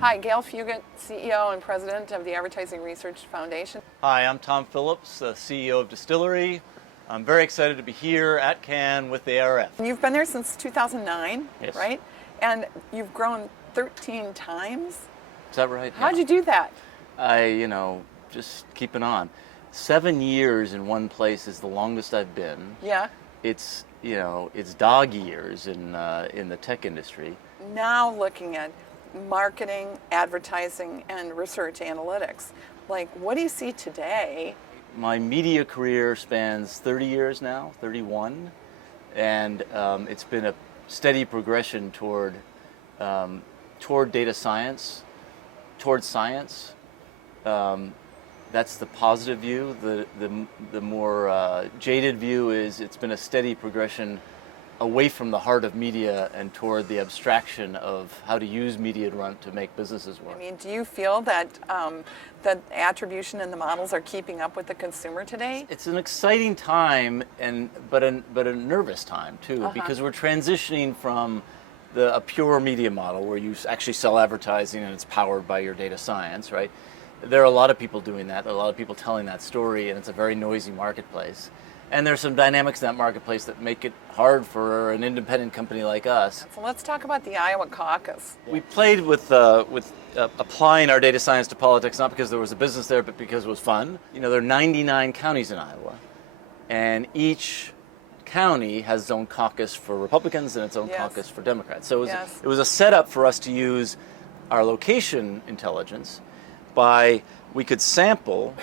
Hi, Gayle Fuguitt, CEO and President of the Advertising Research Foundation. Hi, I'm Tom Phillips, CEO of Dstillery. I'm very excited to be here at Cannes with the ARF. You've been there since 2009, Yes. right? And you've grown 13 times. Is that right? How'd you do that? Just keeping on. 7 years in one place is the longest I've been. Yeah. It's dog years in the tech industry. Now looking at marketing, advertising, and research analytics, like what do you see today? My media career spans 30 years now, 31, and it's been a steady progression toward data science, towards science. That's the positive view. The more jaded view is it's been a steady progression away from the heart of media and toward the abstraction of how to use media to make businesses work. I mean, do you feel that that attribution and the models are keeping up with the consumer today? It's an exciting time, but a nervous time too, because we're transitioning from a pure media model where you actually sell advertising and it's powered by your data science, right? There are a lot of people doing that, a lot of people telling that story, and it's a very noisy marketplace. And there's some dynamics in that marketplace that make it hard for an independent company like us. So let's talk about the Iowa caucus. We played with applying our data science to politics, not because there was a business there, but because it was fun. There are 99 counties in Iowa, and each county has its own caucus for Republicans and its own caucus for Democrats. So it was a setup for us to use our location intelligence we could sample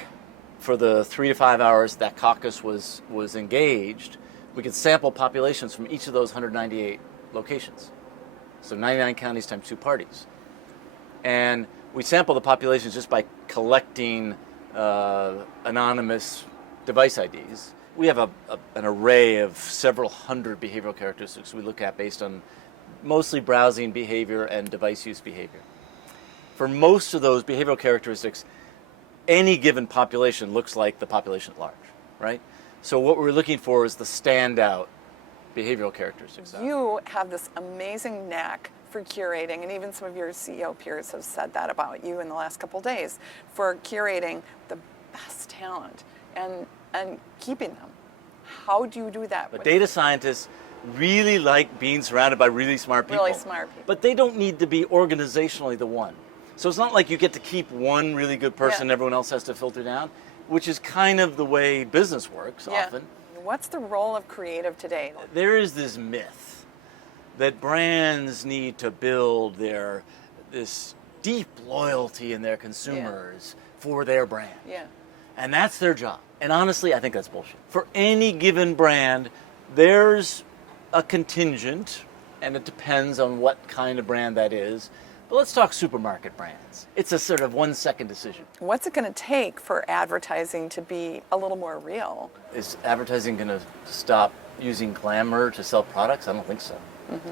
for the 3 to 5 hours that caucus was engaged. We could sample populations from each of those 198 locations. So 99 counties times 2 parties. And we sample the populations just by collecting anonymous device IDs. We have an array of several hundred behavioral characteristics we look at based on mostly browsing behavior and device use behavior. For most of those behavioral characteristics, any given population looks like the population at large, right? So what we're looking for is the standout behavioral characteristics. You have this amazing knack for curating, and even some of your CEO peers have said that about you in the last couple of days, for curating the best talent and keeping them. How do you do that? But data scientists really like being surrounded by really smart people. Really smart people. But they don't need to be organizationally the one. So it's not like you get to keep one really good person and everyone else has to filter down, which is kind of the way business works often. What's the role of creative today? There is this myth that brands need to build this deep loyalty in their consumers for their brand. Yeah. And that's their job. And honestly, I think that's bullshit. For any given brand, there's a contingent, and it depends on what kind of brand that is. But let's talk supermarket brands. It's a sort of 1 second decision. What's it going to take for advertising to be a little more real? Is advertising going to stop using glamour to sell products? I don't think so.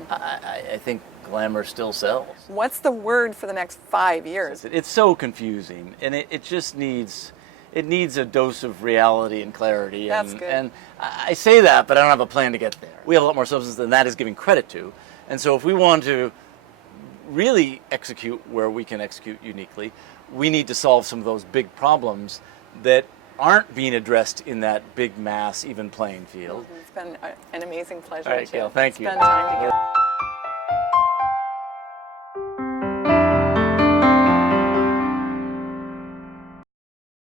I think glamour still sells. What's the word for the next 5 years? It's so confusing, and it just needs a dose of reality and clarity. That's good. And I say that, but I don't have a plan to get there. We have a lot more substance than that is giving credit to. And so if we want to really execute where we can execute uniquely, we need to solve some of those big problems that aren't being addressed in that big mass, even playing field. It's been an amazing pleasure. All right, Gayle, thank you. Spend time together.